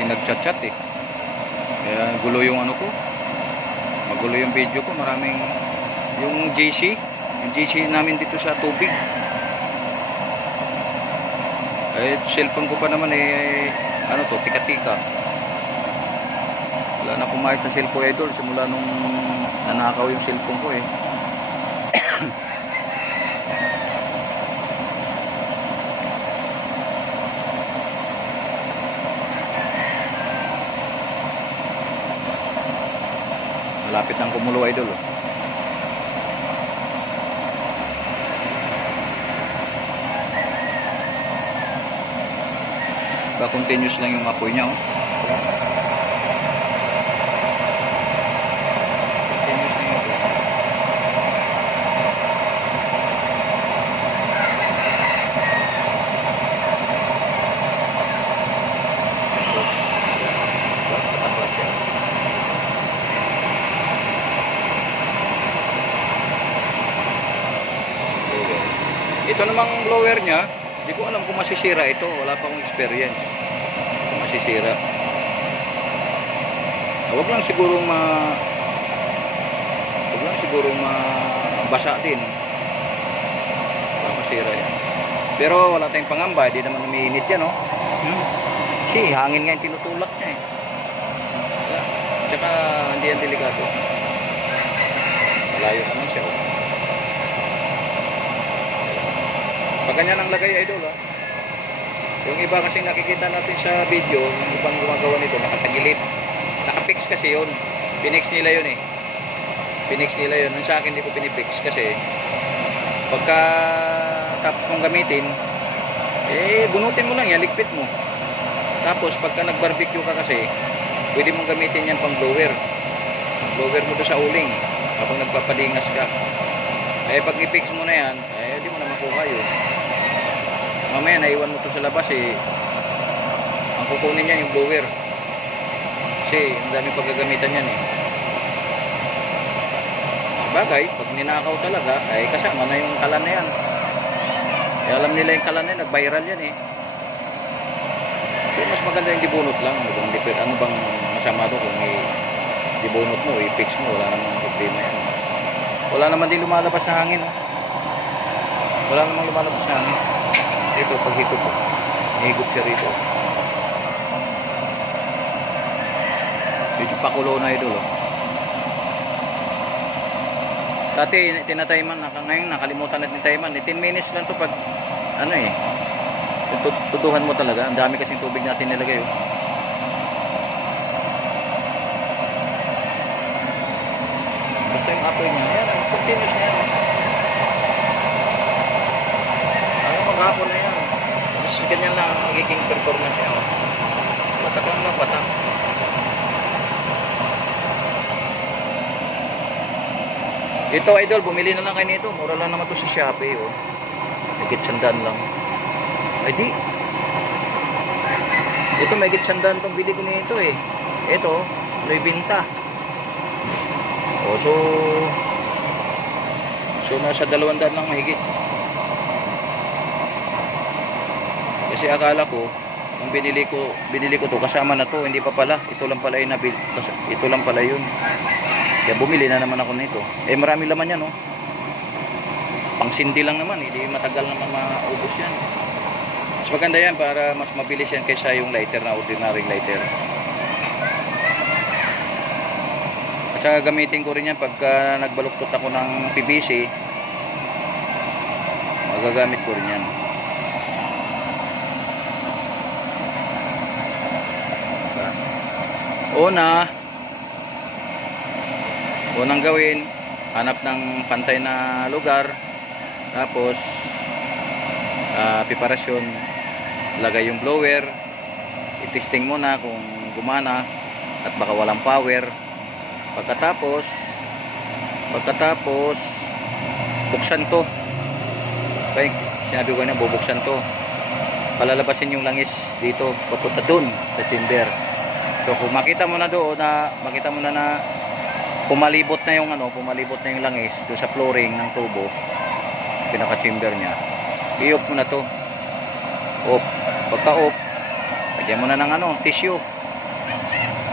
kasi nagchat-chat eh. Kaya gulo yung ano ko. Magulo yung video ko. Maraming yung GC namin dito sa tubig. Eh cellphone ko pa naman eh ano to, tika-tika. Wala na pumayat sa cellphone idol simula nung nanakaw yung cellphone ko eh. Malapit ng kumulo idol oh. Continuous lang yung apoy niya oh. Continuous lang yung apoy. Ito namang blower niya, hindi ko alam kung masisira ito. Wala pa akong experience kung masisira. Huwag lang sigurong mabasa din. Wala masira yan. Pero wala tayong pangamba, hindi naman umiinit yan oh. Kasi hangin nga yung tinutulak niya eh. Tsaka hindi yan delikado. Malayo naman siya oh. Pag ganyan ang lagay idol ha. Yung iba kasing nakikita natin sa video, yung ibang gumagawa nito nakatagilid. Nakapix kasi yun. Pinix nila yun eh. Pinix nila yun. Nung sa akin hindi ko pinipix kasi pagka tapos mong gamitin eh bunutin mo lang yan, ligpit mo. Tapos pagka nag-barbecue ka kasi pwede mong gamitin yan pang blower. Blower mo doon sa uling habang nagpapadingas ka. Eh pag i-fix mo na yan, eh di mo na makuha yun. Mamaya naiwan mo to sa labas eh. Ang kukunin niyan yung blower. Kasi ang daming paggagamitan yan eh. Bagay, pag ninakaw talaga, ay kasama na yung kalan na yan. Eh, alam nila yung kalan na yan, nag-viral yan eh. So, mas maganda yung dibunot lang. Ano bang masama doon kung dibunot mo, i-fix mo, wala namang problema yan. Wala naman din lumalabas sa hangin. Wala namang lumalabas sa hangin. Ito, pag higop po. Higop siya rito. Medyo pakulo na ito. Dati, tinatayman. Ngayon, nakalimutan natin tayman. 10 minutes lang to pag, ano eh. Tutuhan mo talaga. Ang dami kasing tubig natin nilagay. Oh. Basta yung apoy niya. Ayan, continuous na yan. Maghapon na yan. Tapos ganyan lang ang magiging performance niya. Patak lang lang, patak. Ito idol, bumili na lang kayo nito. Mura lang naman ito sa Shopee. Oh. Megit sandaan lang. Ay di. Ito megit sandaan itong bili ko nito eh. Ito, may binta. Oh, so nasa 200 lang mahigit. Kasi akala ko nung binili ko to kasama na to, hindi pa pala. Ito lang pala yun. Kaya bumili na naman ako nito. Eh marami laman yan oh. Pangsindi lang naman, hindi matagal naman maubos yan. Mas maganda yan para mas mabilis yan kaysa yung lighter na ordinary lighter. At saka gamitin ko rin yan pagka nagbaluktot ako ng PVC. Magagamit ko rin yan. Unang gawin, hanap ng pantay na lugar, tapos preparasyon, lagay yung blower, i-testing muna kung gumana at baka walang power. Pagkatapos buksan to. Okay, sinabi ko na bubuksan to. Palalabasin yung langis dito, papunta dun sa chamber. So kung makita mo na doon na pumalibot na yung langis doon sa flooring ng tubo, pinaka chamber niya, i-off mo na to. Off. Pagka off, lagyan mo na ng tissue.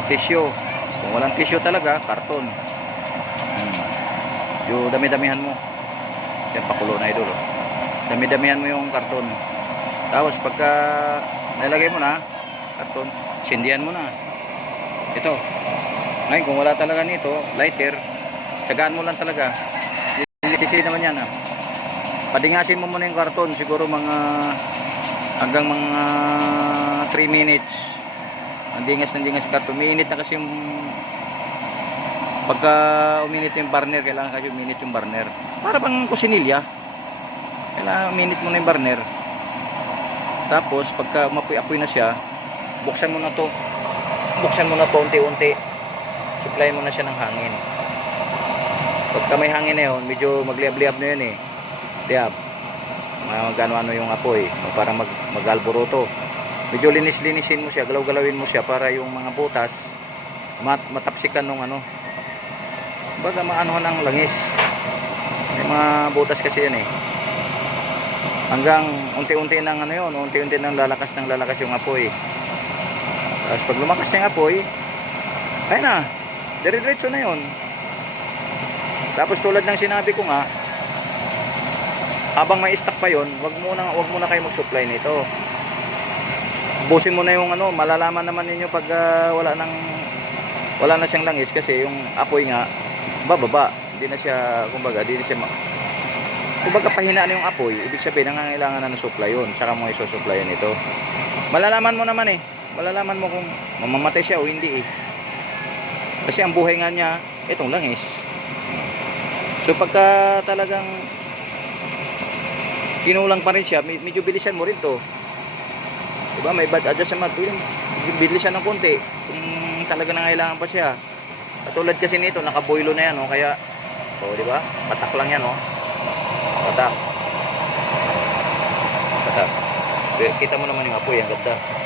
tissue. Kung walang tissue talaga, karton. Yung dami-damihan mo. Yan, pakulo na idol. Oh. Dami-damihan mo yung karton. Tapos pagka nilagay mo na karton, sindihan mo na. Ito. Ngayon kung wala talaga nito, lighter, tsagaan mo lang talaga. Sisi naman yan. Padingasin mo muna yung karton, siguro mga hanggang mga 3 minutes. Ang dingas karton. Uminit na kasi yung pagka uminit yung burner, kailangan kasi uminit yung burner. Para bang kusinilya. Kailangan uminit mo na yung burner. Tapos pagka umapoy-apoy na siya, buksan mo na to. Buksan mo na to unti-unti. Supply mo na siya ng hangin. Pagka may hangin na yun, medyo magliab-liab na yun eh. Liab. Magano-ano yung apoy. Para mag-alboroto. Medyo linis-linisin mo siya. Galaw-galawin mo siya para yung mga butas matapsikan nung ano. Baga maanohan ng langis. May mga butas kasi yan eh. Hanggang unti-unti nang ano yun. Unti-unti nang lalakas yung apoy. Tapos pag lumakas yung apoy, ayun na. Dire-diretso na yun. Tapos tulad ng sinabi ko nga, habang may stock pa yon, wag muna kayo mag-supply nito. Busin mo na yung ano, malalaman naman ninyo pag wala na siyang langis kasi yung apoy nga bababa. Hindi na siya, kumbaga pahina na yung apoy, ibig sabihin nangangailangan na ng supply yun, saka mo i-supply nito. Malalaman mo naman eh. Malalaman mo kung mamamatay siya o hindi eh. Kasi ang buhay nga niya, itong langis. So pagka talagang kinulang pa rin siya, medyo bilisan mo rin to. Diba? May bad adjustment. Bilisan ng konti. Kung talaga nangailangan pa siya. Katulad kasi nito, nakaboilo na yan. Oh, kaya, oh, diba? Patak lang yan. Oh. Patak. Kita mo naman yung apoy. Ang ganda.